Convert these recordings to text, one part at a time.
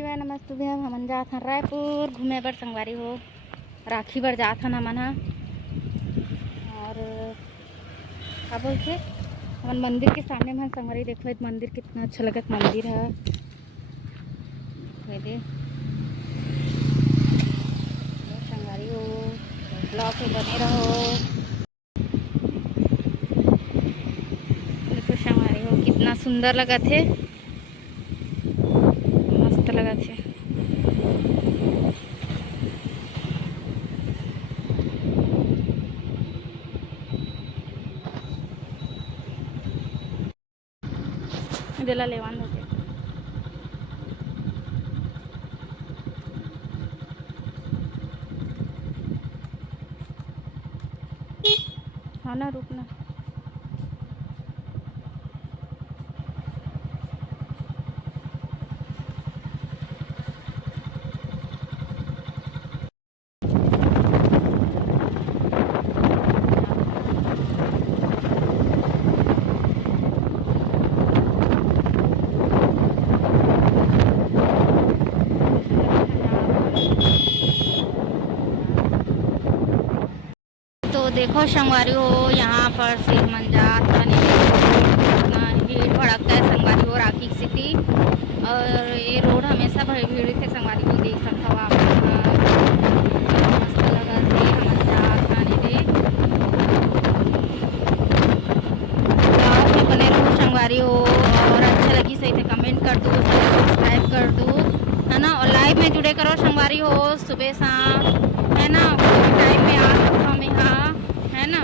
नमस्ते भैया, हमन जात हन रायपुर घूमे बर संगवारी हो। राखी बर जात हन हमन हा। और का बोलथे हमन मंदिर के सामने में संगवारी देखो, एक मंदिर कितना अच्छा लगत मंदिर है। दे संगवारी हो, ब्लॉग में बने रहो। देखो संगवारी हो, कितना सुंदर लगत है, मस्त लगत है। ಇದೆಲ್ಲ ಲೆವಾನ್ ಹೋತೆ हाँ ना, रुकना। तो देखो संगवारी हो, यहाँ पर शिव मंजात भीड़ भड़कता है संगवारी हो राखी की स्थिति। और ये रोड हमेशा भीड़ थे संगवारी को, देख सकते हो आप। मस्त लगा थे मंजात रे। में बने रहो संगवारी हो, और अच्छा लगी सही थे कमेंट कर दो, सब्सक्राइब कर दो, है ना। और लाइव में जुड़े करो संगवारी हो, सुबह शाम, है ना। टाइम में आ सकता हूँ मैं यहाँ, है ना।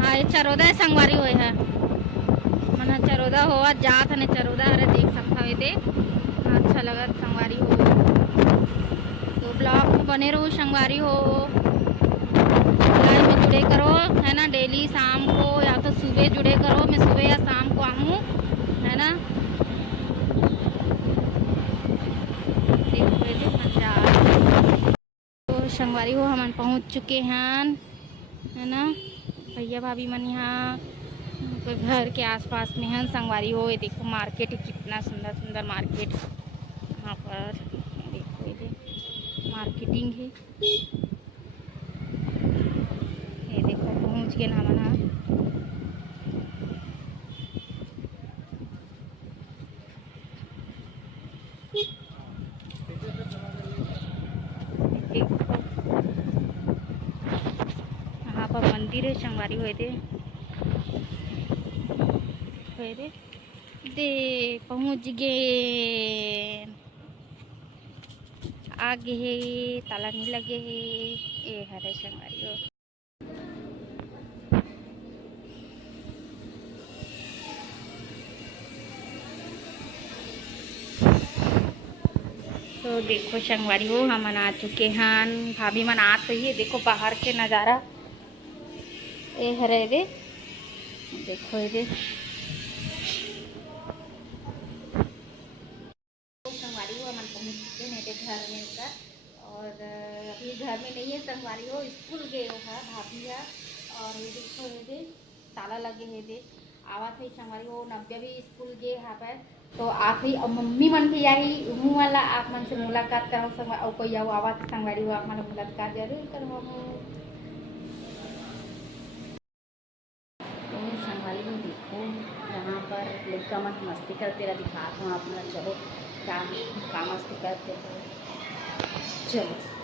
हाँ, ये चरोदा है संगवारी हो है, मन चरोदा हो जात है चरोदा। अरे देख सकता हो दे, अच्छा लगा संगवारी हो। तो ब्लॉग में बने रहो संगवारी हो, लाइव में जुड़े करो, है ना। डेली शाम को या तो सुबह जुड़े करो, मैं सुबह या शाम को आऊँ, है ना। तो संगवारी हो हम पहुँच चुके हैं, है ना। भैया भाभी मन यहाँ कोई घर के आसपास में है संगवारी हो। ये देखो मार्केट है, कितना सुंदर सुंदर मार्केट यहाँ पर। देखो ये मार्केटिंग है। ये देखो पहुँच गए ना मना। यहाँ पर मंदिर है संगवारी हुए थे दे पहुँच गए। आगे है, ताला नहीं लगे है। ये हरे संगवारी हो। तो देखो संगवारी हो हम आ चुके हैं, भाभी मन आत रही है। देखो बाहर के नज़ारा ये हरे दे, देखो ये दे। संगवारी हो हम पहुँच चुके हैं मेरे घर में का। और अभी घर में नहीं है संगवारी हो, स्कूल गए हो है भाभी है। और ये देखो ये दे ताला लगे है दे। आवा थे संगवारी हो, नब्बे भी स्कूल गए यहाँ पे। तो आप ही और मम्मी मन के यही मुँह वाला आप मन से मुलाकात करो संगवारी, और कोई आओ आवा संगवारी हो आप मन मुलाकात जरूर करो। तो संगवारी हो देखो यहाँ पर लड़का मत मस्ती करते रहा, दिखाता हूँ अपना। चलो क्या मस्ती करते हो, चलो।